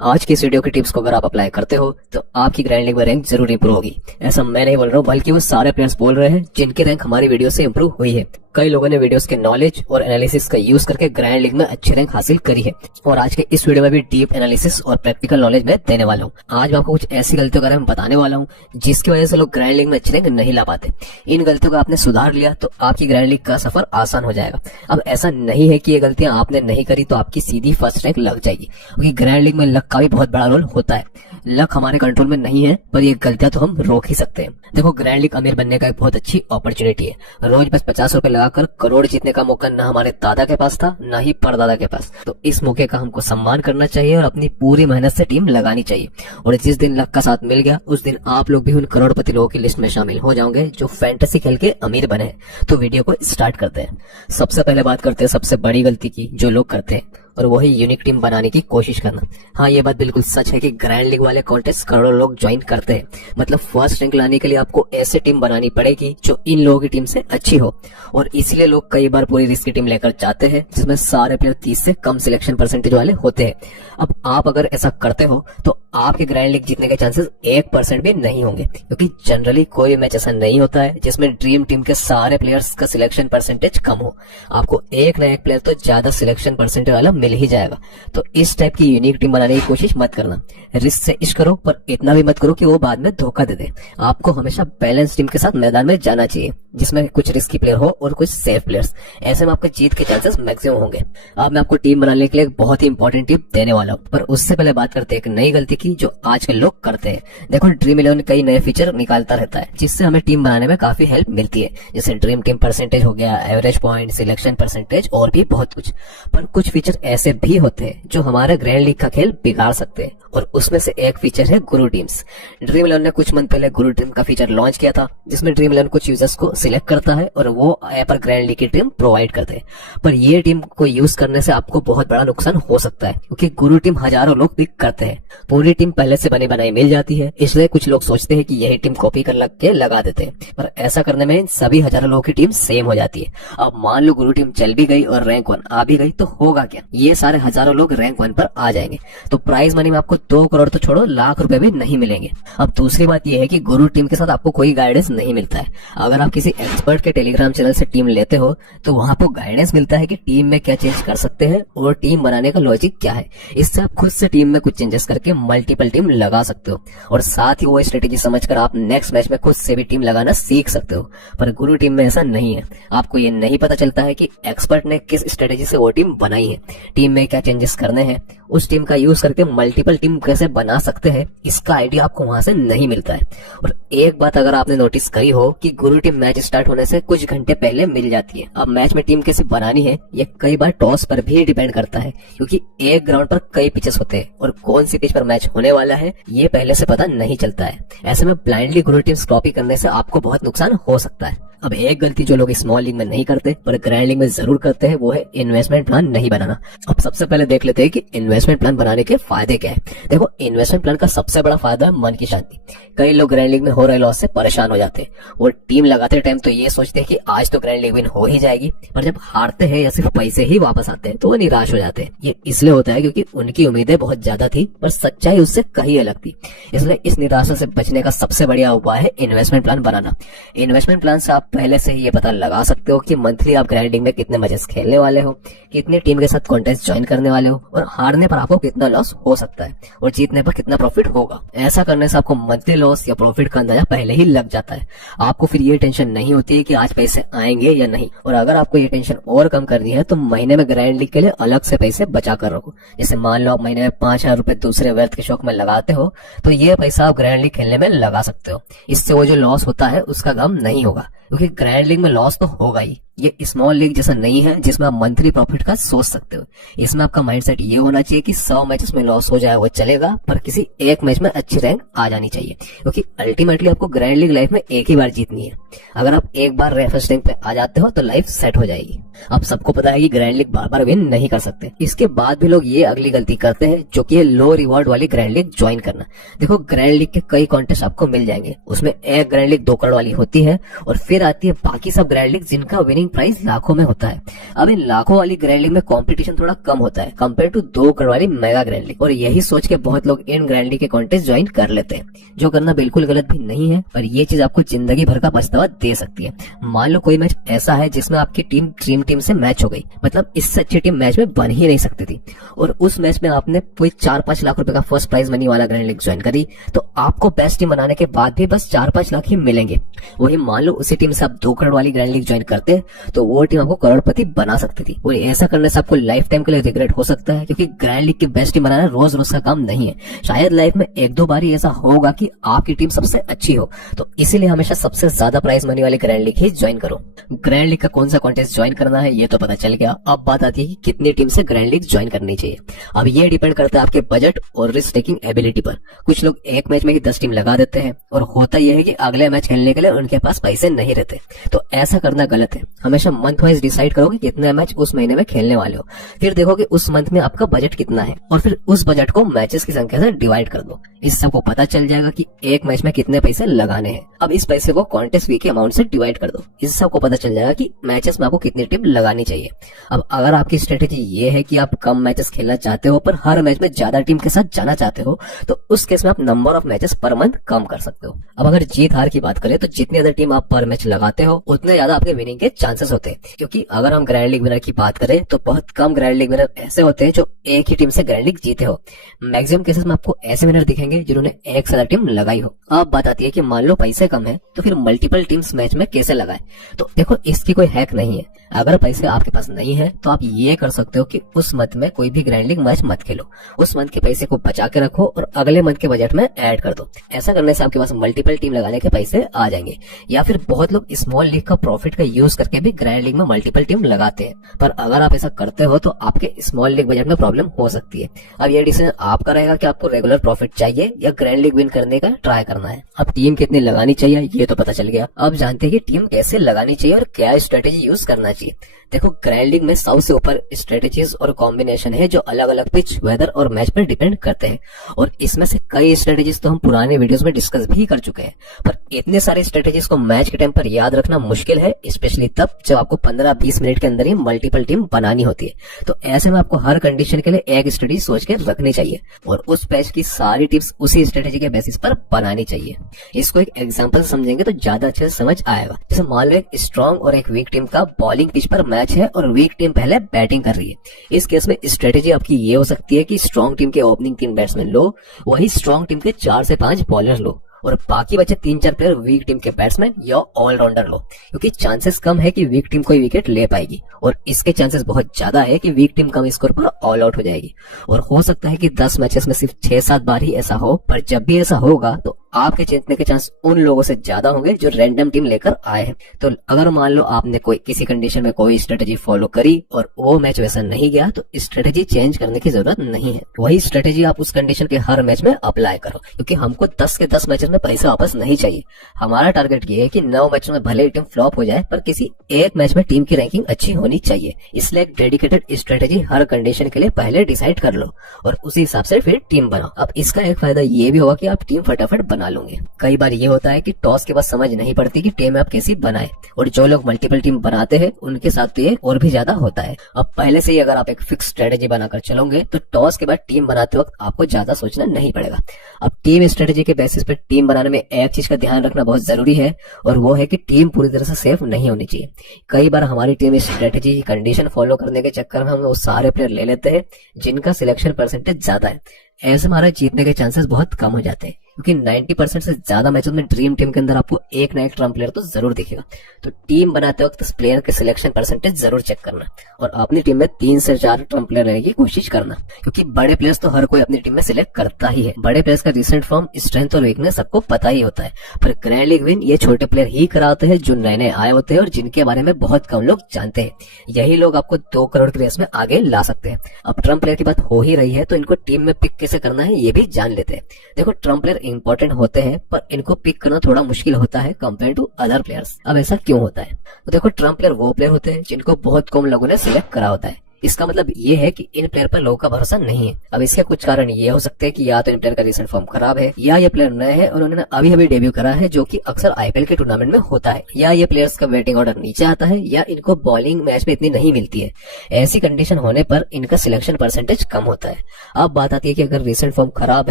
आज की इस वीडियो की टिप्स को अगर आप अप्लाई करते हो तो आपकी ग्रैंड लीग में रैंक जरूर इंप्रूव होगी। ऐसा मैं नहीं बोल रहा हूँ, बल्कि वो सारे प्लेयर्स बोल रहे हैं जिनकी रैंक हमारी वीडियो से इंप्रूव हुई है। कई लोगों ने वीडियोस के नॉलेज और एनालिसिस का यूज करके ग्रैंड लीग में अच्छी रैंक हासिल करी है, और आज के इस वीडियो में भी डीप एनालिसिस और प्रैक्टिकल नॉलेज में देने वाला हूँ। आज मैं आपको कुछ ऐसी गलतियों के बारे में बताने वाला हूँ जिसकी वजह से लोग ग्रैंड लीग में अच्छी रैंक नहीं ला पाते। इन गलतियों को आपने सुधार लिया तो आपकी ग्रैंड लीग का सफर आसान हो जाएगा। अब ऐसा नहीं है कि ये गलतियां आपने नहीं करी तो आपकी सीधी फर्स्ट रैंक लग जाएगी, क्योंकि ग्रैंड लीग में लक का भी बहुत बड़ा रोल होता है। लक हमारे कंट्रोल में नहीं है, पर ये गलतियां तो हम रोक ही सकते हैं। देखो, ग्रैंड लीग अमीर बनने का एक बहुत अच्छी अपॉर्चुनिटी है। रोज बस 50 रुपए लगाकर करोड़ जीतने का मौका ना हमारे दादा के पास था, ना ही परदादा के पास। तो इस मौके का हमको सम्मान करना चाहिए और अपनी पूरी मेहनत से टीम लगानी चाहिए। और जिस दिन लक का साथ मिल गया उस दिन आप लोग भी उन करोड़पति लोगों की लिस्ट में शामिल हो जाओगे जो फैंटेसी खेल के अमीर बने हैं। तो वीडियो को स्टार्ट करते हैं। सबसे पहले बात करते हैं सबसे बड़ी गलती की जो लोग करते हैं, और वही यूनिक टीम बनाने की कोशिश करना। हाँ, ये बात बिल्कुल सच है कि ग्रैंड लीग वाले कॉन्टेस्ट करोड़ों लोग ज्वाइन करते हैं। मतलब फर्स्ट रैंक लाने के लिए आपको ऐसे टीम बनानी पड़ेगी जो इन लोगों की टीम से अच्छी हो, और इसलिए लोग कई बार पूरी रिस्क की टीम लेकर जाते हैं जिसमें सारे प्लेयर 30 से कम सिलेक्शन परसेंटेज वाले होते हैं। अब आप अगर ऐसा करते हो तो आपके ग्रैंड लीग जीतने के चांसेस 1% भी नहीं होंगे, क्योंकि जनरली कोई मैच ऐसा नहीं होता है जिसमें ड्रीम टीम के सारे प्लेयर्स का सिलेक्शन परसेंटेज कम हो। आपको एक ना एक प्लेयर तो ज्यादा सिलेक्शन परसेंटेज वाला मिल ही जाएगा। तो इस टाइप की यूनिक टीम बनाने की कोशिश मत करना। रिस्क से इश्क करो, पर इतना भी मत करो कि वो बाद में धोखा दे दे। आपको हमेशा बैलेंस टीम के साथ मैदान में जाना चाहिए, जिसमें कुछ रिस्की प्लेयर हो और कुछ सेफ प्लेयर्स। ऐसे में आपके जीत के चांसेस मैक्सिमम होंगे। अब मैं आपको टीम बनाने के लिए एक बहुत ही इंपॉर्टेंट टिप देने वाला हूँ, पर उससे पहले बात करते हैं एक नई गलती की जो आजकल लोग करते हैं। देखो, ड्रीम 11 कई नए फीचर निकालता रहता है जिससे हमें टीम बनाने में काफी हेल्प मिलती है, जैसे ड्रीम टीम परसेंटेज हो गया, एवरेज पॉइंट, सिलेक्शन परसेंटेज और भी बहुत कुछ। पर कुछ फीचर ऐसे भी होते हैं जो हमारे ग्रैंड लीग का खेल बिगाड़ सकते हैं, और उसमें से एक फीचर है गुरु टीम्स। ड्रीम 11 ने कुछ मंथ पहले गुरु टीम का फीचर लॉन्च किया था, जिसमें ड्रीम 11 कुछ यूजर्स को सिलेक्ट करता है और वो ऐप पर ग्रैंड लीग की टीम प्रोवाइड करते हैं। पर ये टीम को यूज करने से आपको बहुत बड़ा नुकसान हो सकता है, क्योंकि गुरु टीम हजारों लोग पिक करते हैं। पूरी टीम पहले से बनी बनाई मिल जाती है, इसलिए कुछ लोग सोचते हैं कि यही टीम कॉपी कर लग के लगा देते हैं, पर ऐसा करने में सभी हजारों लोगों की टीम सेम हो जाती है। अब मान लो गुरु टीम चल भी गई और रैंक 1 आ भी गई तो होगा क्या? ये सारे हजारों लोग रैंक 1 पर आ जाएंगे, तो प्राइज मनी में आपको 2 करोड़ तो छोड़ो, लाख रुपए भी नहीं मिलेंगे। अब दूसरी बात यह है कि गुरु टीम के साथ आपको कोई गाइडेंस नहीं मिलता है। अगर आप किसी एक्सपर्ट के टेलीग्राम चैनल से टीम लेते हो तो वहां आपको गाइडेंस मिलता है कि टीम में क्या चेंज कर सकते हैं और टीम बनाने का लॉजिक क्या है। इससे आप खुद से टीम में कुछ चेंजेस करके मल्टीपल टीम लगा सकते हो, और साथ ही वो स्ट्रेटेजी समझकर आप नेक्स्ट मैच में खुद से भी टीम लगाना सीख सकते हो। पर गुरु टीम में ऐसा नहीं है। आपको ये नहीं पता चलता है कि एक्सपर्ट ने किस स्ट्रेटेजी से वो टीम बनाई है, टीम में क्या चेंजेस करने हैं, उस टीम का यूज करके मल्टीपल टीम कैसे बना सकते हैं, इसका आइडिया आपको वहां से नहीं मिलता है। और एक बात अगर आपने नोटिस करी हो कि गुरु टीम मैच स्टार्ट होने से कुछ घंटे पहले मिल जाती है। अब मैच में टीम कैसे बनानी है ये कई बार टॉस पर भी डिपेंड करता है, क्योंकि एक ग्राउंड पर कई पिचेस होते हैं और कौन सी पिच पर मैच होने वाला है ये पहले से पता नहीं चलता है। ऐसे में ब्लाइंडली गुरु टीम्स कॉपी करने से आपको बहुत नुकसान हो सकता है। अब एक गलती जो लोग स्मॉल लीग में नहीं करते पर ग्रैंड लीग में जरूर करते हैं, वो है इन्वेस्टमेंट प्लान नहीं बनाना। अब सबसे पहले देख लेते हैं कि इन्वेस्टमेंट प्लान बनाने के फायदे क्या है। देखो, इन्वेस्टमेंट प्लान का सबसे बड़ा फायदा है मन की शांति। कई लोग ग्रैंड लीग में हो रहे लॉस से परेशान हो जाते हैं, वो टीम लगाते टाइम तो ये सोचते हैं कि आज तो ग्रैंड लीग विन हो ही जाएगी, पर जब हारते हैं या सिर्फ पैसे ही वापस आते हैं तो वो निराश हो जाते हैं। ये इसलिए होता है क्योंकि उनकी उम्मीदें बहुत ज्यादा थी पर सच्चाई उससे कहीं अलग थी। इसलिए इस निराशा से बचने का सबसे बढ़िया उपाय है इन्वेस्टमेंट प्लान बनाना। इन्वेस्टमेंट प्लान से आप पहले से ही ये पता लगा सकते हो कि मंथली आप ग्रैंड लीग में कितने मैचेस खेलने वाले हो, कितनी टीम के साथ कॉन्टेस्ट ज्वाइन करने वाले हो, और हारने पर आपको कितना लॉस हो सकता है और जीतने पर कितना प्रॉफिट होगा। ऐसा करने से आपको मंथली लॉस या प्रॉफिट का अंदाजा पहले ही लग जाता है। आपको फिर ये टेंशन नहीं होती है कि आज पैसे आएंगे या नहीं। और अगर आपको ये टेंशन और कम करनी है तो महीने में ग्रैंड लीग के लिए अलग से पैसे बचा कर रखो। जैसे मान लो आप महीने में 5,000 रुपए दूसरे वर्थ के शौक में लगाते हो, तो ये पैसा आप ग्रैंड लीग खेलने में लगा सकते हो। इससे वो जो लॉस होता है उसका गम नहीं होगा, क्योंकि ग्रैंड लीग में लॉस तो होगा ही। ये स्मॉल लीग जैसा नहीं है जिसमें आप मंथली प्रॉफिट का सोच सकते हो। इसमें आपका माइंडसेट ये होना चाहिए कि 100 मैचेस में लॉस हो जाए वो चलेगा, पर किसी एक मैच में अच्छी रैंक आ जानी चाहिए, क्योंकि अल्टीमेटली आपको ग्रैंड लीग लाइफ में एक ही बार जीतनी है। अगर आप एक बार फर्स्ट रैंक पे आ जाते हो तो लाइफ सेट हो जाएगी। अब सबको पता है कि ग्रैंड लीग बार बार विन नहीं कर सकते। इसके बाद भी लोग ये अगली गलती करते हैं जो कि लो रिवॉर्ड वाली ग्रैंड लीग ज्वाइन करना। देखो ग्रैंड लीग के कई कॉन्टेस्ट आपको मिल जाएंगे, उसमें एक ग्रैंड लीग 2 करोड़ वाली होती है और फिर आती है बाकी सब ग्रैंड लीग जिनका विनिंग प्राइस लाखों में होता है। अब इन लाखों वाली ग्रैंड लीग में कंपटीशन थोड़ा कम होता है कंपेयर टू 2 करोड़ वाली मेगा ग्रैंड लीग, और यही सोच के बहुत लोग इन ग्रैंड लीग के कॉन्टेस्ट ज्वाइन कर लेते हैं, जो करना बिल्कुल गलत भी नहीं है, पर ये चीज आपको जिंदगी भर का पछतावा दे सकती है। मान लो कोई मैच ऐसा है जिसमें आपकी टीम ड्रीम टीम से मैच हो गई, मतलब इससे अच्छी टीम मैच में बन ही नहीं सकती थी, और उस मैच में आपने कोई 4-5 लाख रुपए का फर्स्ट प्राइज मनी वाला ग्रैंड लीग ज्वाइन करी, तो आपको बेस्ट टीम बनाने के बाद भी बस 4-5 लाख ही मिलेंगे। वही मान लो उसी टीम से आप 2 करोड़ वाली ग्रैंड लीग ज्वाइन करते तो वो टीम आपको करोड़पति बना सकती थी, और ऐसा करने से आपको लाइफ टाइम के लिए रिग्रेट हो सकता है, क्योंकि ग्रैंड लीग की बेस्ट टीम बनाना रोज रोज का काम नहीं है। शायद लाइफ में 1-2 बार ही ऐसा होगा कि आपकी टीम सबसे अच्छी हो, तो इसीलिए हमेशा सबसे ज्यादा प्राइज मनी वाली ग्रैंड लीग ही ज्वाइन करो। ग्रैंड लीग का कौन सा कॉन्टेस्ट ज्वाइन करना है ये तो पता चल गया। अब बात आती है कि कितनी टीम से ग्रैंड लीग ज्वाइन करनी चाहिए। अब ये डिपेंड करता है आपके बजट और रिस्क टेकिंग एबिलिटी पर। कुछ लोग एक मैच में ही 10 टीम लगा देते हैं, और होता यह है कि अगले मैच खेलने के लिए उनके पास पैसे नहीं रहते, तो ऐसा करना गलत है। हमेशा मंथ वाइज डिसाइड करो कि कितने मैच उस महीने में खेलने वाले हो, फिर देखो कि उस मंथ में आपका बजट कितना है, और फिर उस बजट को मैचेस की संख्या से डिवाइड कर दो। इससे आपको पता चल जाएगा कि एक मैच में कितने पैसे लगाने हैं। अब इस पैसे को कॉन्टेस्ट फी के अमाउंट से डिवाइड कर दो, इससे आपको पता चल जाएगा कि मैचेस में आपको कितनी टीम लगानी चाहिए। अब अगर आपकी स्ट्रेटेजी ये है कि आप कम मैचेस खेलना चाहते हो पर हर मैच में ज्यादा टीम के साथ जाना चाहते हो, तो उस केस में आप number of matches per month कम कर सकते हो। अब अगर जीत हार की बात करें तो जितनी ज्यादा टीम आप पर मैच लगाते हो उतने ज्यादा आपके विनिंग के चांसेस होते हैं, क्योंकि अगर हम ग्रैंड लीग विनर की बात करें तो बहुत कम ग्रैंड लीग विनर ऐसे होते हैं जो एक ही टीम से ग्रैंड लीग जीते हो। मैक्सिमम केसेस में आपको ऐसे विनर दिखेंगे जिन्होंने एक से ज्यादा टीम लगाई हो। अब बात आती है कि मान लो पैसे कम है तो फिर मल्टीपल टीम्स मैच में कैसे लगाए। तो देखो इसकी कोई हैक नहीं है। अगर पैसे आपके पास नहीं है तो आप ये कर सकते हो कि उस मंथ में कोई भी ग्रैंड लीग मैच मत खेलो, उस मंथ के पैसे को बचा के रखो और अगले मंथ के बजट में ऐड कर दो। ऐसा करने से आपके पास मल्टीपल टीम लगाने के पैसे आ जाएंगे। या फिर बहुत लोग स्मॉल लीग का प्रॉफिट का यूज करके भी ग्रैंड लीग में मल्टीपल टीम लगाते हैं, पर अगर आप ऐसा करते हो तो आपके स्मॉल लीग बजट में प्रॉब्लम हो सकती है। अब ये डिसीजन आपका रहेगा कि आपको रेगुलर प्रॉफिट चाहिए या ग्रैंड लीग विन करने का ट्राई करना है। अब टीम कितनी लगानी चाहिए ये तो पता चल गया। अब जानते हैं कि टीम कैसे लगानी चाहिए और क्या स्ट्रेटेजी यूज करना चाहिए। देखो ग्रैंड लीग में 100 से ऊपर स्ट्रेटेजीज और कॉम्बिनेशन है जो अलग अलग पिच, वेदर और मैच पर डिपेंड करते हैं, और इसमें से कई स्ट्रेटेजीज तो हम पुराने वीडियोस में डिस्कस भी कर चुके हैं। पर इतने सारे स्ट्रेटेजीज को मैच के टाइम पर याद रखना मुश्किल है, स्पेशली तब जब आपको 15-20 मिनट के अंदर ही मल्टीपल टीम बनानी होती है। तो ऐसे में आपको हर कंडीशन के लिए एक स्ट्रेटेजी सोच के रखनी चाहिए और उस पैच की सारी टिप्स उसी स्ट्रेटेजी के बेसिस पर बनानी चाहिए। इसको एक एग्जांपल समझेंगे तो ज्यादा अच्छे से समझ आएगा। जैसे मान लो एक स्ट्रॉन्ग और एक वीक टीम का बॉलिंग पिच पर मैच है और वीक टीम पहले बैटिंग कर रही है। इस केस में स्ट्रेटेजी आपकी ये हो सकती है कि स्ट्रॉन्ग टीम के ओपनिंग 3 बैट्समैन लो, वही स्ट्रॉन्ग टीम के 4 से 5 बॉलर लो, और बाकी बचे 3-4 प्लेयर वीक टीम के बैट्समैन या ऑलराउंडर लो, क्योंकि चांसेस कम है कि वीक टीम कोई विकेट ले पाएगी और इसके चांसेस बहुत ज्यादा है कि वीक टीम कम स्कोर पर ऑल आउट हो जाएगी। और हो सकता है कि 10 मैचेस में सिर्फ 6-7 बार ही ऐसा हो, पर जब भी ऐसा होगा तो आपके जीतने के चांस उन लोगों से ज्यादा होंगे जो रैंडम टीम लेकर आए हैं। तो अगर मान लो आपने कोई किसी कंडीशन में कोई स्ट्रेटेजी फॉलो करी और वो मैच वैसा नहीं गया, तो स्ट्रेटेजी चेंज करने की जरूरत नहीं है। वही स्ट्रेटेजी आप उस कंडीशन के हर मैच में अप्लाई करो, क्योंकि हमको 10 के 10 मैचेस में पैसे वापस नहीं चाहिए। हमारा टारगेट ये है कि 9 मैचों में भले ही टीम फ्लॉप हो जाए पर किसी एक मैच में टीम की रैंकिंग अच्छी होनी चाहिए। इसलिए एक डेडिकेटेड स्ट्रेटेजी हर कंडीशन के लिए पहले डिसाइड कर लो और उसी हिसाब से फिर टीम बनाओ। अब इसका एक फायदा ये भी होगा कि आप टीम फटाफट बना लोगे। कई बार ये होता है कि टॉस के बाद समझ नहीं पड़ती कि टीम आप कैसी बनाए, और जो लोग मल्टीपल टीम बनाते हैं उनके साथ तो ये और भी ज्यादा होता है। अब पहले से ही अगर आप एक फिक्स स्ट्रेटेजी बनाकर चलोगे तो टॉस के बाद टीम बनाते वक्त आपको ज्यादा सोचना नहीं पड़ेगा। अब टीम स्ट्रेटेजी के बेसिस पे टीम बनाने में एक चीज का ध्यान रखना बहुत जरूरी है, और वो है कि टीम पूरी तरह से सेफ नहीं होनी चाहिए। कई बार हमारी टीम स्ट्रेटेजी की कंडीशन फॉलो करने के चक्कर में हम वो सारे प्लेयर ले लेते हैं जिनका सिलेक्शन परसेंटेज ज्यादा है। ऐसे हमारे जीतने के चांसेस बहुत कम हो जाते हैं, क्योंकि 90% से ज्यादा मैचों में ड्रीम टीम के अंदर आपको एक ना एक ट्रम्प प्लेयर तो जरूर दिखेगा। तो टीम बनाते वक्त इस प्लेयर के सिलेक्शन परसेंटेज जरूर चेक करना और अपनी टीम में 3 से 4 ट्रम्प प्लेयर रहने की कोशिश करना, क्योंकि बड़े प्लेयर्स तो हर कोई अपनी टीम में सिलेक्ट करता ही है। बड़े प्लेयर्स का रिसेंट फॉर्म, स्ट्रेंथ और वीकनेस सबको पता ही होता है, पर ग्रैंड लीग विन ये छोटे प्लेयर ही कराते हैं जो नए नए आए होते हैं और जिनके बारे में बहुत कम लोग जानते हैं। यही लोग आपको 2 करोड़ की रेस में आगे ला सकते हैं। अब ट्रम्प प्लेयर की बात हो ही रही है तो इनको टीम में पिक कैसे करना है ये भी जान लेते हैं। देखो ट्रम्प प्लेयर इंपॉर्टेंट होते हैं, पर इनको पिक करना थोड़ा मुश्किल होता है कंपेयर टू अदर प्लेयर्स। अब ऐसा क्यों होता है? तो देखो, ट्रम्प प्लेयर वो प्लेयर होते हैं जिनको बहुत कम लोगों ने सिलेक्ट करा होता है। इसका मतलब ये है कि इन प्लेयर पर लोगों का भरोसा नहीं है। अब इसके कुछ कारण ये हो सकते हैं कि या तो इन प्लेयर का रिसेंट फॉर्म खराब है, या ये प्लेयर नए हैं और उन्होंने अभी अभी डेब्यू करा है, जो कि अक्सर आईपीएल के टूर्नामेंट में होता है, या ये प्लेयर्स का बैटिंग ऑर्डर नीचे आता है, या इनको बॉलिंग मैच में इतनी नहीं मिलती है। ऐसी कंडीशन होने पर इनका सिलेक्शन परसेंटेज कम होता है। अब बात आती है कि अगर रिसेंट फॉर्म खराब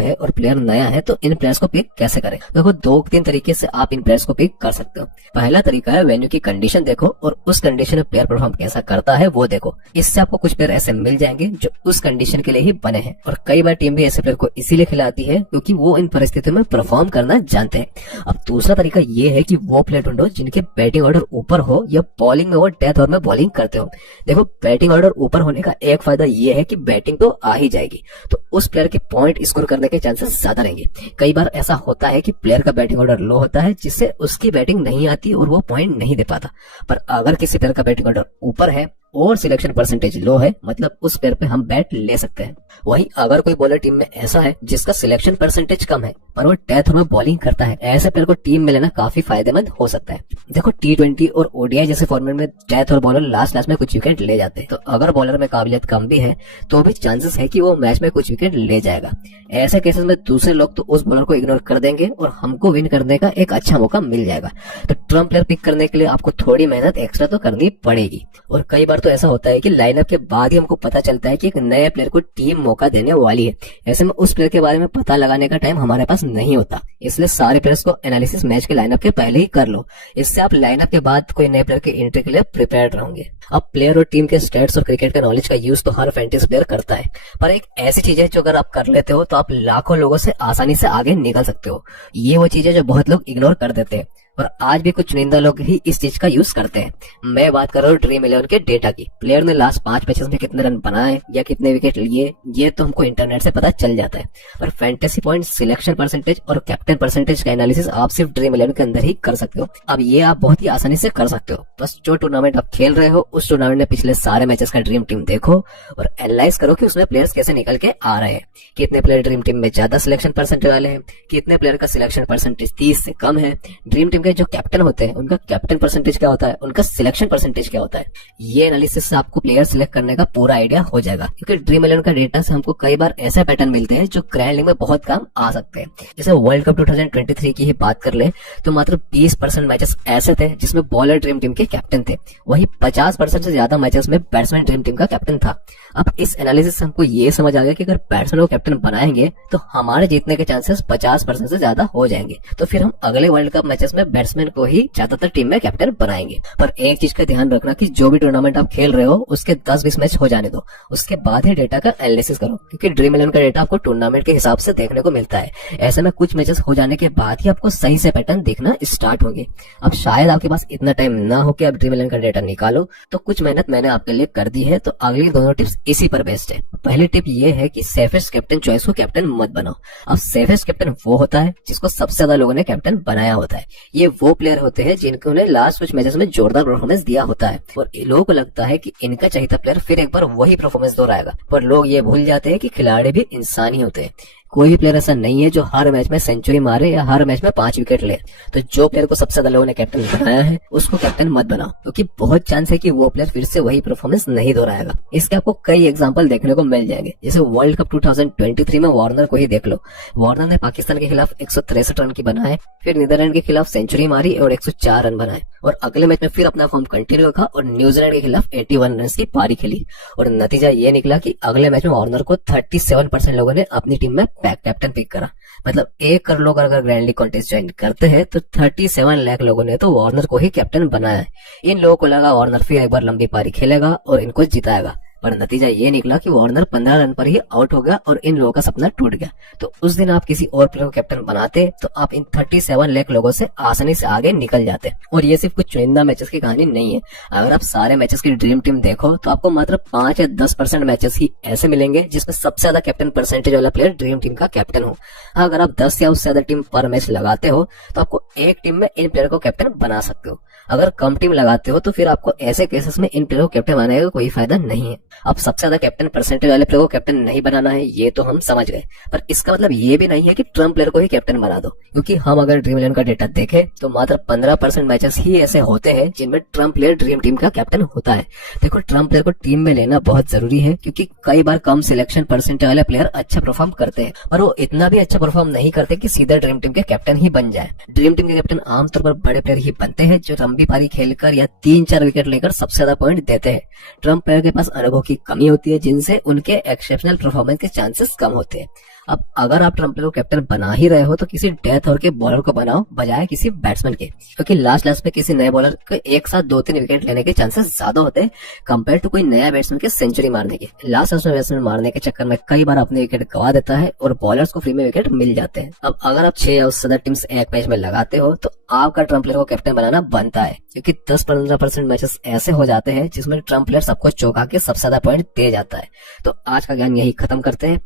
है और प्लेयर नया है तो इन प्लेयर्स को पिक कैसे करें? देखो, 2-3 तरीके से आप इन प्लेयर्स को पिक कर सकते हो। पहला तरीका है वेन्यू की कंडीशन देखो और उस कंडीशन में प्लेयर परफॉर्म कैसा करता है वो देखो। इससे आपको कुछ प्लेयर ऐसे मिल जाएंगे जो उस कंडीशन के लिए ही बने हैं। और कई बार टीम भी ऐसे प्लेयर को इसीलिए खिलाती है क्योंकि वो इन परिस्थितियों में परफॉर्म करना जानते हैं। अब दूसरा तरीका ये है कि वो प्लेयर ढूंढो जिनके बैटिंग ऑर्डर ऊपर हो या बॉलिंग में वो डेथ ओवर में बॉलिंग करते हो। देखो, बैटिंग ऑर्डर ऊपर होने का एक फायदा ये है कि बैटिंग तो आ ही जाएगी, तो उस प्लेयर के पॉइंट स्कोर करने के चांसेस ज्यादा रहेंगे। कई बार ऐसा होता है कि प्लेयर का बैटिंग ऑर्डर लो होता है जिससे उसकी बैटिंग नहीं आती और वो पॉइंट नहीं दे पाता। पर अगर किसी प्लेयर का बैटिंग ऑर्डर ऊपर है और सिलेक्शन परसेंटेज लो है, मतलब उस प्लेयर पे हम बैट ले सकते हैं। वहीं अगर कोई बॉलर टीम में ऐसा है जिसका सिलेक्शन परसेंटेज कम है पर वो डेथ ओवर में बॉलिंग करता है, ऐसे प्लेयर को टीम में लेना काफी फायदेमंद हो सकता है। देखो, T20 और ओडीआई जैसे फॉर्मेट में डेथ ओवर बॉलर लास्ट में कुछ विकेट ले जाते हैं, तो अगर बॉलर में काबिलियत कम भी है तो भी चांसेस है कि वो मैच में कुछ विकेट ले जाएगा। ऐसे केसेस में दूसरे लोग तो उस बॉलर को इग्नोर कर देंगे और हमको विन करने का एक अच्छा मौका मिल जाएगा। तो ट्रम्प प्लेयर पिक करने के लिए आपको थोड़ी मेहनत एक्स्ट्रा तो करनी पड़ेगी। और कई बार तो ऐसा होता है कि लाइनअप के बाद ही हमको पता चलता है कि एक नए प्लेयर को टीम मौका देने वाली है। ऐसे में उस प्लेयर के बारे में पता लगाने का टाइम हमारे पास नहीं होता, इसलिए सारे प्लेयर्स को एनालिसिस मैच के लाइनअप के पहले ही कर लो। इससे आप लाइनअप के बाद कोई नए प्लेयर के एंट्री के लिए प्रिपेयर्ड रहोगे। अब प्लेयर और टीम के स्टैट्स और क्रिकेट के नॉलेज का यूज तो हर फैंटेसी प्लेयर करता है, पर एक ऐसी चीज है जो अगर आप कर लेते हो तो आप लाखों लोगों से आसानी से आगे निकल सकते हो। ये वो चीज है जो बहुत लोग इग्नोर कर देते हैं और आज भी कुछ चुनिंदा लोग ही इस चीज का यूज करते हैं। मैं बात कर रहा हूँ ड्रीम 11 के डेटा की। प्लेयर ने लास्ट 5 मैचेस में कितने रन बनाए या कितने विकेट लिए, ये तो हमको इंटरनेट से पता चल जाता है, पर फैंटेसी पॉइंट, सिलेक्शन परसेंटेज और कैप्टन परसेंटेज का एनालिसिस आप सिर्फ ड्रीम 11 के अंदर ही कर सकते हो। अब ये आप बहुत ही आसानी से कर सकते हो। बस जो टूर्नामेंट आप खेल रहे हो उस टूर्नामेंट में पिछले सारे मैचेस का ड्रीम टीम देखो और एनालाइज करो कि उसमें प्लेयर्स कैसे निकल के आ रहे हैं। कितने प्लेयर ड्रीम टीम में ज्यादा सिलेक्शन परसेंटेज वाले हैं, कितने प्लेयर का सिलेक्शन परसेंटेज 30 से कम है, ड्रीम टीम के जो कैप्टन होते हैं उनका कैप्टन परसेंटेज क्या होता है, उनका सिलेक्शन परसेंटेज क्या होता है। ये एनालिसिस से आपको प्लेयर सिलेक्ट करने का पूरा आइडिया हो जाएगा, क्योंकि ड्रीम 11 का डेटा से हमको कई बार ऐसे पैटर्न मिलते हैं जो ग्रैंड लीग में बहुत काम आ सकते हैं। जैसे वर्ल्ड कप 2023 की ही बात कर ले तो मात्र 20% मैचेस ऐसे थे जिसमें बॉलर ड्रीम टीम के कैप्टन थे, वही 50% से ज्यादा मैचेस में बैट्समैन ड्रीम टीम का कैप्टन था। अब इस एनालिसिस से हमको ये समझ आ गया कि अगर बैट्समैन को कैप्टन बनाएंगे तो हमारे जीतने के चांसेस 50% से ज्यादा हो जाएंगे, तो फिर हम अगले वर्ल्ड कप मैचेस में बैट्समैन को ही ज्यादातर टीम में कैप्टन बनाएंगे। पर एक चीज का ध्यान रखना कि जो भी टूर्नामेंट आप खेल रहे हो उसके 10-20 मैच हो जाने दो, उसके बाद ही डेटा का एनालिसिस करो, क्योंकि ड्रीम 11 का डेटा आपको टूर्नामेंट के हिसाब से देखने को मिलता है। ऐसे में कुछ मैचेस हो जाने के बाद ही आपको सही से पैटर्न देखना स्टार्ट होंगे। अब शायद आपके पास इतना टाइम ना हो कि आप ड्रीम 11 का डेटा निकालो, तो कुछ मेहनत मैंने आपके लिए कर दी है, तो अगली दोनों टिप्स इसी पर बेस्ड है। पहली टिप ये है कि सेफेस्ट कैप्टन चॉइस को कैप्टन मत बनाओ। अब सेफेस्ट कैप्टन वो होता है जिसको सबसे ज्यादा लोगों ने कैप्टन बनाया होता है। ये वो प्लेयर होते हैं जिन्होंने लास्ट कुछ मैचेस में जोरदार परफॉर्मेंस दिया होता है और लोगों को लगता है कि इनका चाहिए प्लेयर फिर एक बार वही परफॉर्मेंस दोहराएगा, पर लोग ये भूल जाते हैं कि खिलाड़ी भी इंसान ही होते हैं। कोई भी प्लेयर ऐसा नहीं है जो हर मैच में सेंचुरी मारे या हर मैच में 5 विकेट ले। तो जो प्लेयर को सबसे ज्यादा लोगों ने कैप्टन बनाया है उसको कैप्टन मत बनाओ, क्योंकि बहुत चांस है कि वो प्लेयर फिर से वही परफॉर्मेंस नहीं दोहराएगा। इसके आपको कई एग्जांपल देखने को मिल जाएंगे। जैसे वर्ल्ड कप 2023 में वार्नर को ही देख लो। वार्नर ने पाकिस्तान के खिलाफ 163 रन की बनाए, फिर नीदरलैंड के खिलाफ सेंचुरी मारी और 104 रन बनाए, और अगले मैच में फिर अपना फॉर्म कंटिन्यू रखा और न्यूजीलैंड के खिलाफ 81 रन की पारी खेली। और नतीजा ये निकला कि अगले मैच में वार्नर को 37% लोगों ने अपनी टीम में कैप्टन पिक करा। मतलब 1 करोड़ लोग अगर ग्रैंड लीग कॉन्टेस्ट ज्वाइन करते हैं तो 37 लाख लोगों ने तो वार्नर को ही कैप्टन बनाया है। इन लोगों को लगा वार्नर फिर एक बार लंबी पारी खेलेगा और इनको जिताएगा, पर नतीजा ये निकला कि वार्नर 15 रन पर ही आउट हो गया और इन लोगों का सपना टूट गया। तो उस दिन आप किसी और प्लेयर को कैप्टन बनाते तो आप इन 37 लाख लोगों से आसानी से आगे निकल जाते। और ये सिर्फ कुछ चुनिंदा मैचेस की कहानी नहीं है। अगर आप सारे मैचेस की ड्रीम टीम देखो तो आपको मात्र 5 या 10% मैचेस ही ऐसे मिलेंगे जिसमें सबसे ज्यादा कैप्टन परसेंटेज वाला प्लेयर ड्रीम टीम का कैप्टन हो। अगर आप 10 या उससे ज्यादा टीम पर मैच लगाते हो तो आपको एक टीम में इन प्लेयर को कैप्टन बना सकते हो। अगर कम टीम लगाते हो तो फिर आपको ऐसे केसेस में इन प्लेयर को कैप्टन बनाने का कोई फायदा नहीं है। अब सबसे ज्यादा कैप्टन परसेंटेज वाले प्लेयर को कैप्टन नहीं बनाना है, ये तो हम समझ गए, पर इसका मतलब ये भी नहीं है कि ट्रम्प प्लेयर को ही कैप्टन बना दो, क्योंकि हम अगर ड्रीम 11 का डेटा देखें तो मात्र 15% मैचेस ही ऐसे होते हैं जिनमें ट्रम्प प्लेयर ड्रीम टीम का कैप्टन होता है। देखो, ट्रम्प प्लेयर को टीम में लेना बहुत जरूरी है, क्योंकि कई बार कम सिलेक्शन परसेंटेज वाले प्लेयर अच्छा परफॉर्म करते हैं, पर वो इतना भी अच्छा परफॉर्म नहीं करते कि सीधा ड्रीम टीम के कैप्टन ही बन जाए। ड्रीम टीम के कैप्टन आमतौर पर बड़े प्लेयर ही बनते हैं जो लंबी पारी खेलकर या 3-4 विकेट लेकर सबसे ज्यादा पॉइंट देते हैं। ट्रम्प प्लेयर के पास अनुभव की कमी होती है, जिनसे उनके एक्सेप्शनल परफॉर्मेंस के चांसेस कम होते हैं। अब अगर आप ट्रम्प प्लेयर को कैप्टन बना ही रहे हो तो किसी डेथ ओवर के बॉलर को बनाओ बजाय किसी बैट्समैन के, क्योंकि लास्ट में किसी नए बॉलर के एक साथ 2-3 विकेट लेने के चांसेस ज्यादा होते हैं कंपेयर टू कोई नया बैट्समैन के सेंचुरी मारने के। लास्ट में बैट्समैन मारने के चक्कर में कई बार अपने विकेट गवा देता है और बॉलर्स को फ्री में विकेट मिल जाते हैं। अब अगर आप 6 या उससे ज्यादा टीम्स एक मैच में लगाते हो तो आपका ट्रम्प प्लेयर को कैप्टन बनाना बनता है, क्योंकि 10-15% मैचेस ऐसे हो जाते हैं जिसमें ट्रम्प प्लेयर सबको चौंका के सबसे ज्यादा पॉइंट दे जाता है। तो आज का ज्ञान यही खत्म करते हैं।